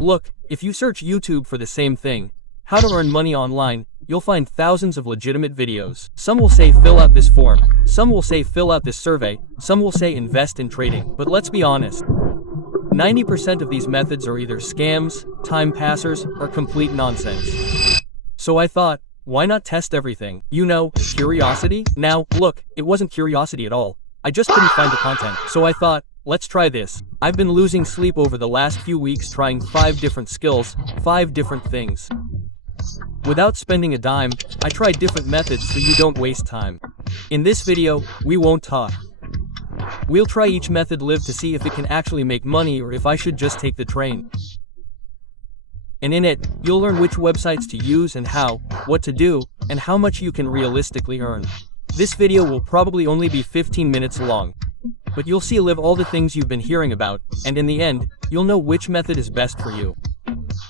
Look, if you search YouTube for the same thing, how to earn money online, you'll find thousands of legitimate videos. Some will say fill out this form, some will say fill out this survey, some will say invest in trading. But let's be honest, 90% of these methods are either scams, time passers, or complete nonsense. So I thought, why not test everything? You know, curiosity? Now, look, it wasn't curiosity at all. I just couldn't find the content. So I thought, let's try this. I've been losing sleep over the last few weeks trying 5 different skills, 5 different things. Without spending a dime, I tried different methods so you don't waste time. In this video, we won't talk. We'll try each method live to see if it can actually make money or if I should just take the train. And in it, you'll learn which websites to use and how, what to do, and how much you can realistically earn. This video will probably only be 15 minutes long. But you'll see live all the things you've been hearing about, and in the end, you'll know which method is best for you.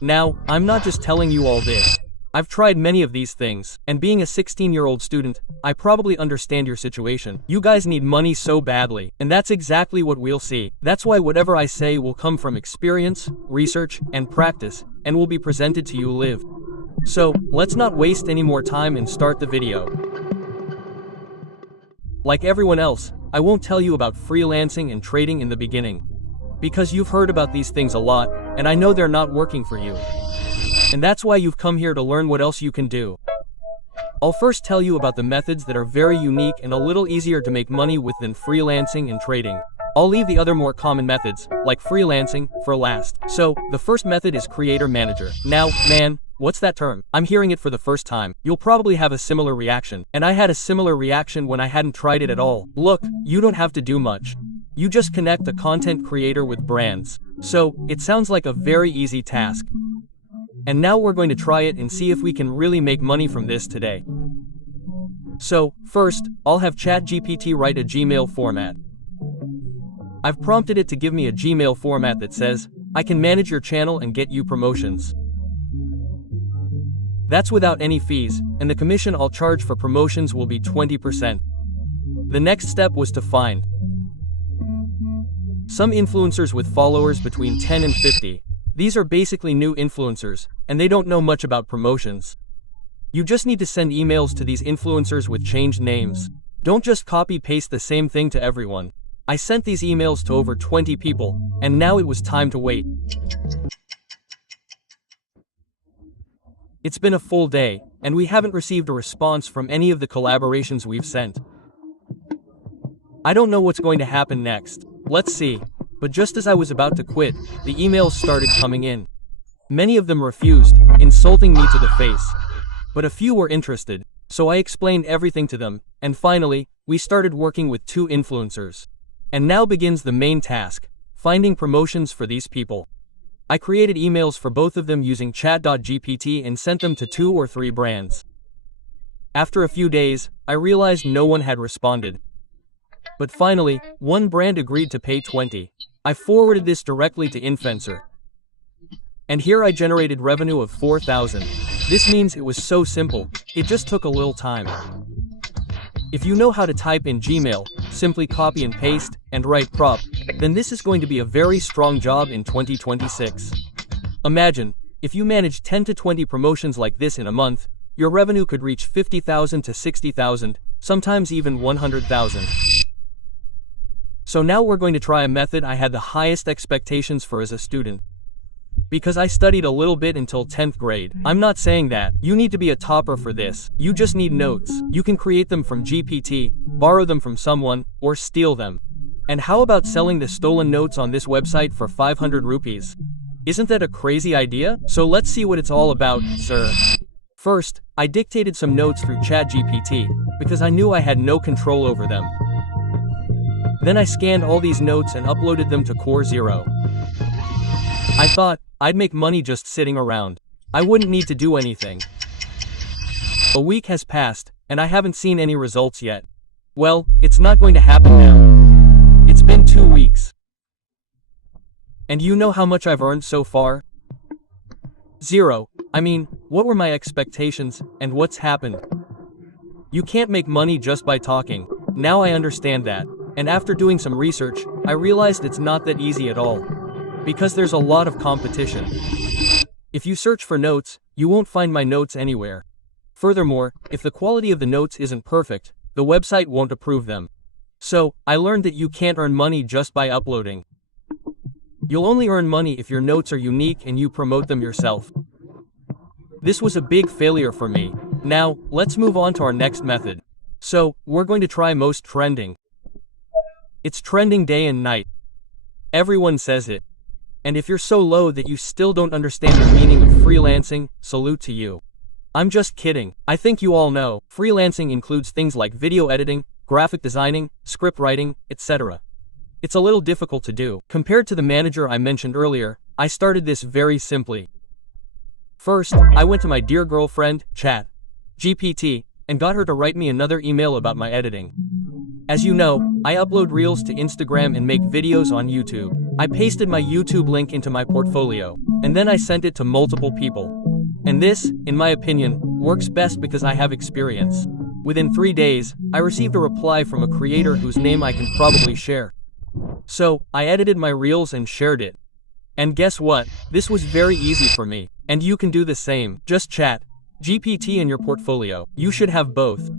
Now, I'm not just telling you all this. I've tried many of these things, and being a 16-year-old student, I probably understand your situation. You guys need money so badly, and that's exactly what we'll see. That's why whatever I say will come from experience, research, and practice, and will be presented to you live. So, let's not waste any more time and start the video. Like everyone else, I won't tell you about freelancing and trading in the beginning. Because you've heard about these things a lot, and I know they're not working for you. And that's why you've come here to learn what else you can do. I'll first tell you about the methods that are very unique and a little easier to make money with than freelancing and trading. I'll leave the other more common methods, like freelancing, for last. So, the first method is Creator Manager. Now, man, what's that term? I'm hearing it for the first time. You'll probably have a similar reaction. And I had a similar reaction when I hadn't tried it at all. Look, you don't have to do much. You just connect a content creator with brands. So, it sounds like a very easy task. And now we're going to try it and see if we can really make money from this today. So, first, I'll have ChatGPT write a Gmail format. I've prompted it to give me a Gmail format that says, I can manage your channel and get you promotions. That's without any fees, and the commission I'll charge for promotions will be 20%. The next step was to find some influencers with followers between 10 and 50. These are basically new influencers, and they don't know much about promotions. You just need to send emails to these influencers with changed names. Don't just copy-paste the same thing to everyone. I sent these emails to over 20 people, and now it was time to wait. It's been a full day, and we haven't received a response from any of the collaborations we've sent. I don't know what's going to happen next. Let's see. But just as I was about to quit, the emails started coming in. Many of them refused, insulting me to the face. But a few were interested, so I explained everything to them, and finally, we started working with 2 influencers. And now begins the main task, finding promotions for these people. I created emails for both of them using Chat.GPT and sent them to 2 or 3 brands. After a few days, I realized no one had responded. But finally, one brand agreed to pay $20. I forwarded this directly to Influencer. And here I generated revenue of $4,000. This means it was so simple, it just took a little time. If you know how to type in Gmail, simply copy and paste, and write prop, then this is going to be a very strong job in 2026. Imagine, if you manage 10 to 20 promotions like this in a month, your revenue could reach $50,000 to $60,000, sometimes even $100,000. So now we're going to try a method I had the highest expectations for as a student. Because I studied a little bit until 10th grade. I'm not saying that you need to be a topper for this. You just need notes. You can create them from GPT, borrow them from someone, or steal them. And how about selling the stolen notes on this website for 500 rupees? Isn't that a crazy idea? So let's see what it's all about, sir. First, I dictated some notes through ChatGPT, because I knew I had no control over them. Then I scanned all these notes and uploaded them to Core Zero. I thought, I'd make money just sitting around. I wouldn't need to do anything. A week has passed, and I haven't seen any results yet. Well, it's not going to happen now. It's been 2 weeks. And you know how much I've earned so far? 0. I mean, what were my expectations, and what's happened? You can't make money just by talking. Now I understand that. And after doing some research, I realized it's not that easy at all. Because there's a lot of competition. If you search for notes, you won't find my notes anywhere. Furthermore, if the quality of the notes isn't perfect, the website won't approve them. So, I learned that you can't earn money just by uploading. You'll only earn money if your notes are unique and you promote them yourself. This was a big failure for me. Now, let's move on to our next method. So, we're going to try most trending. It's trending day and night. Everyone says it. And if you're so low that you still don't understand the meaning of freelancing, salute to you. I'm just kidding. I think you all know, freelancing includes things like video editing, graphic designing, script writing, etc. It's a little difficult to do. Compared to the manager I mentioned earlier, I started this very simply. First, I went to my dear girlfriend, ChatGPT, and got her to write me another email about my editing. As you know, I upload reels to Instagram and make videos on YouTube. I pasted my YouTube link into my portfolio, and then I sent it to multiple people. And this, in my opinion, works best because I have experience. Within 3 days, I received a reply from a creator whose name I can probably share. So, I edited my reels and shared it. And guess what? This was very easy for me. And you can do the same. Just ChatGPT in your portfolio. You should have both.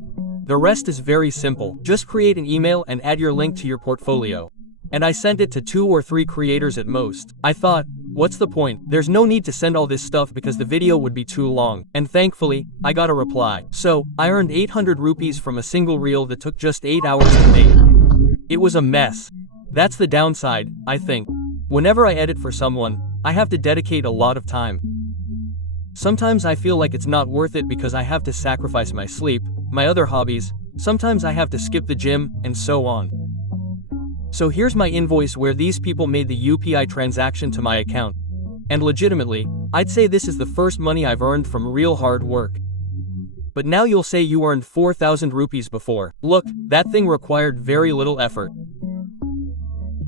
The rest is very simple. Just create an email and add your link to your portfolio. And I sent it to 2 or 3 creators at most. I thought, what's the point? There's no need to send all this stuff because the video would be too long. And thankfully, I got a reply. So, I earned 800 rupees from a single reel that took just 8 hours to make. It was a mess. That's the downside, I think. Whenever I edit for someone, I have to dedicate a lot of time. Sometimes I feel like it's not worth it because I have to sacrifice my sleep, my other hobbies, sometimes I have to skip the gym, and so on. So here's my invoice where these people made the UPI transaction to my account. And legitimately, I'd say this is the first money I've earned from real hard work. But now you'll say you earned 4,000 rupees before. Look, that thing required very little effort.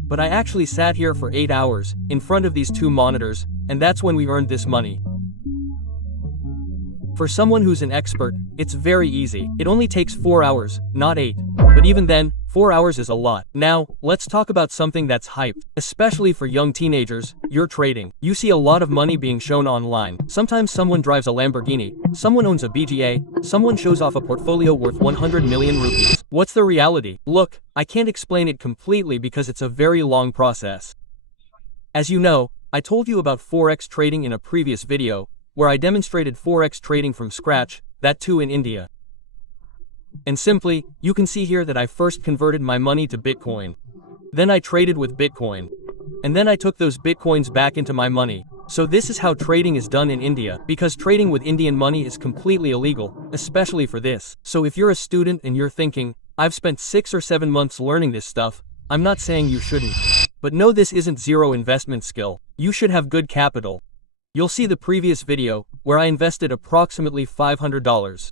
But I actually sat here for 8 hours, in front of these 2 monitors, and that's when we earned this money. For someone who's an expert, it's very easy. It only takes 4 hours, not 8. But even then, 4 hours is a lot. Now, let's talk about something that's hyped. Especially for young teenagers, your trading. You see a lot of money being shown online. Sometimes someone drives a Lamborghini, someone owns a BGA, someone shows off a portfolio worth 100 million rupees. What's the reality? Look, I can't explain it completely because it's a very long process. As you know, I told you about Forex trading in a previous video, where I demonstrated Forex trading from scratch, that too in India. And simply, you can see here that I first converted my money to Bitcoin. Then I traded with Bitcoin. And then I took those Bitcoins back into my money. So this is how trading is done in India, because trading with Indian money is completely illegal, especially for this. So if you're a student and you're thinking, I've spent 6 or 7 months learning this stuff, I'm not saying you shouldn't. But no, this isn't zero investment skill. You should have good capital. You'll see the previous video, where I invested approximately $500.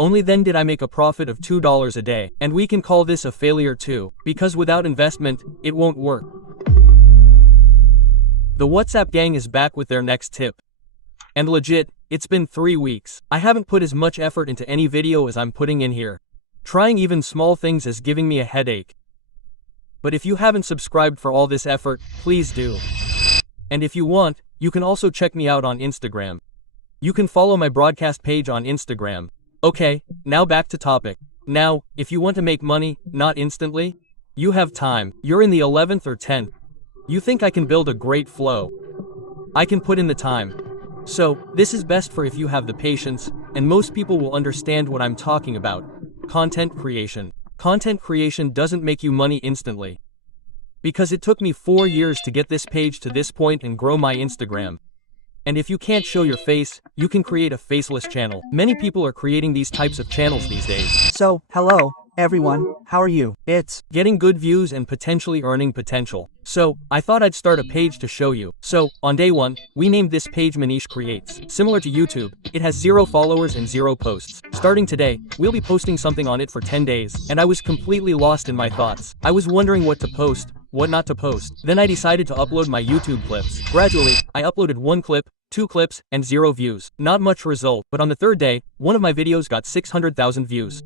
Only then did I make a profit of $2 a day. And we can call this a failure too, because without investment, it won't work. The WhatsApp gang is back with their next tip. And legit, it's been 3 weeks. I haven't put as much effort into any video as I'm putting in here. Trying even small things is giving me a headache. But if you haven't subscribed for all this effort, please do. And if you want, you can also check me out on Instagram. You can follow my broadcast page on Instagram. Okay, now back to topic. Now, if you want to make money, not instantly, you have time. You're in the 11th or 10th. You think I can build a great flow. I can put in the time. So, this is best for if you have the patience, and most people will understand what I'm talking about. Content creation. Content creation doesn't make you money instantly. Because it took me 4 years to get this page to this point and grow my Instagram. And if you can't show your face, you can create a faceless channel. Many people are creating these types of channels these days. So, hello, everyone, how are you? It's getting good views and potentially earning potential. So, I thought I'd start a page to show you. So, on day 1, we named this page Manish Creates. Similar to YouTube, it has 0 followers and 0 posts. Starting today, we'll be posting something on it for 10 days. And I was completely lost in my thoughts. I was wondering what to post, what not to post. Then I decided to upload my YouTube clips. Gradually, I uploaded 1 clip, 2 clips, and 0 views. Not much result, but on the 3rd day, one of my videos got 600,000 views.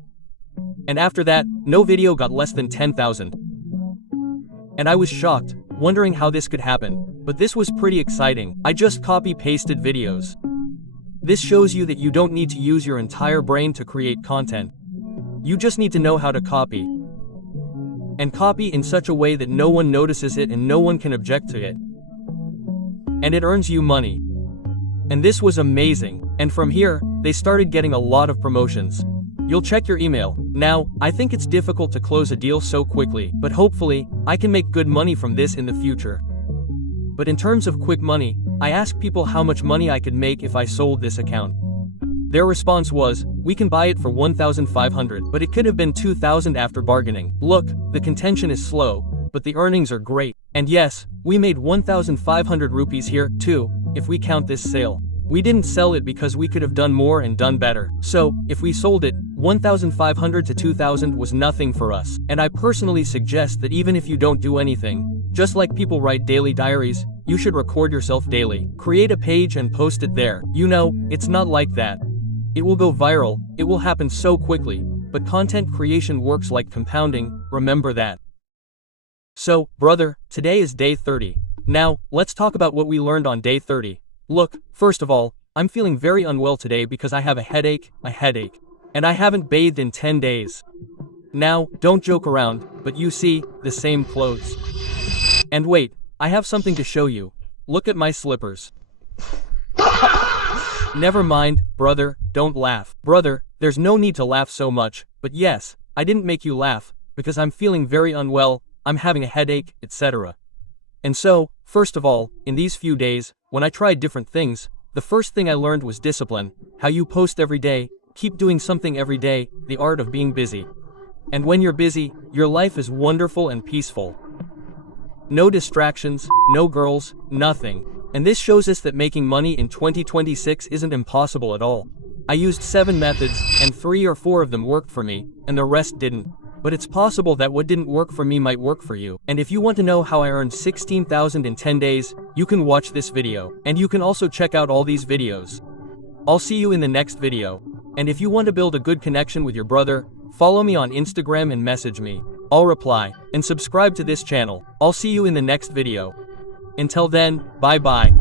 And after that, no video got less than 10,000. And I was shocked. wondering how this could happen, but this was pretty exciting. I just copy-pasted videos. This shows you that you don't need to use your entire brain to create content. You just need to know how to copy. And copy in such a way that no one notices it and no one can object to it. And it earns you money. And this was amazing. And from here, they started getting a lot of promotions. You'll check your email. Now, I think it's difficult to close a deal so quickly, but hopefully, I can make good money from this in the future. But in terms of quick money, I asked people how much money I could make if I sold this account. Their response was, we can buy it for 1,500, but it could have been 2,000 after bargaining. Look, the contention is slow, but the earnings are great. And yes, we made 1,500 rupees here, too, if we count this sale. We didn't sell it because we could have done more and done better. So, if we sold it, 1,500 to 2,000 was nothing for us. And I personally suggest that even if you don't do anything, just like people write daily diaries, you should record yourself daily. Create a page and post it there. You know, it's not like that. It will go viral, it will happen so quickly, but content creation works like compounding, remember that. So, brother, today is day 30. Now, let's talk about what we learned on day 30. Look, first of all, I'm feeling very unwell today because I have a headache, and I haven't bathed in 10 days. Now, don't joke around, but you see, the same clothes. And wait, I have something to show you. Look at my slippers. Never mind, brother, don't laugh. Brother, there's no need to laugh so much, but yes, I didn't make you laugh, because I'm feeling very unwell, I'm having a headache, etc. And so, first of all, in these few days, when I tried different things, the first thing I learned was discipline, how you post every day, keep doing something every day, the art of being busy. And when you're busy, your life is wonderful and peaceful. No distractions, no girls, nothing. And this shows us that making money in 2026 isn't impossible at all. I used 7 methods, and 3 or 4 of them worked for me, and the rest didn't. But it's possible that what didn't work for me might work for you. And if you want to know how I earned 16,000 in 10 days, you can watch this video. And you can also check out all these videos. I'll see you in the next video. And if you want to build a good connection with your brother, follow me on Instagram and message me. I'll reply. And subscribe to this channel. I'll see you in the next video. Until then, bye-bye.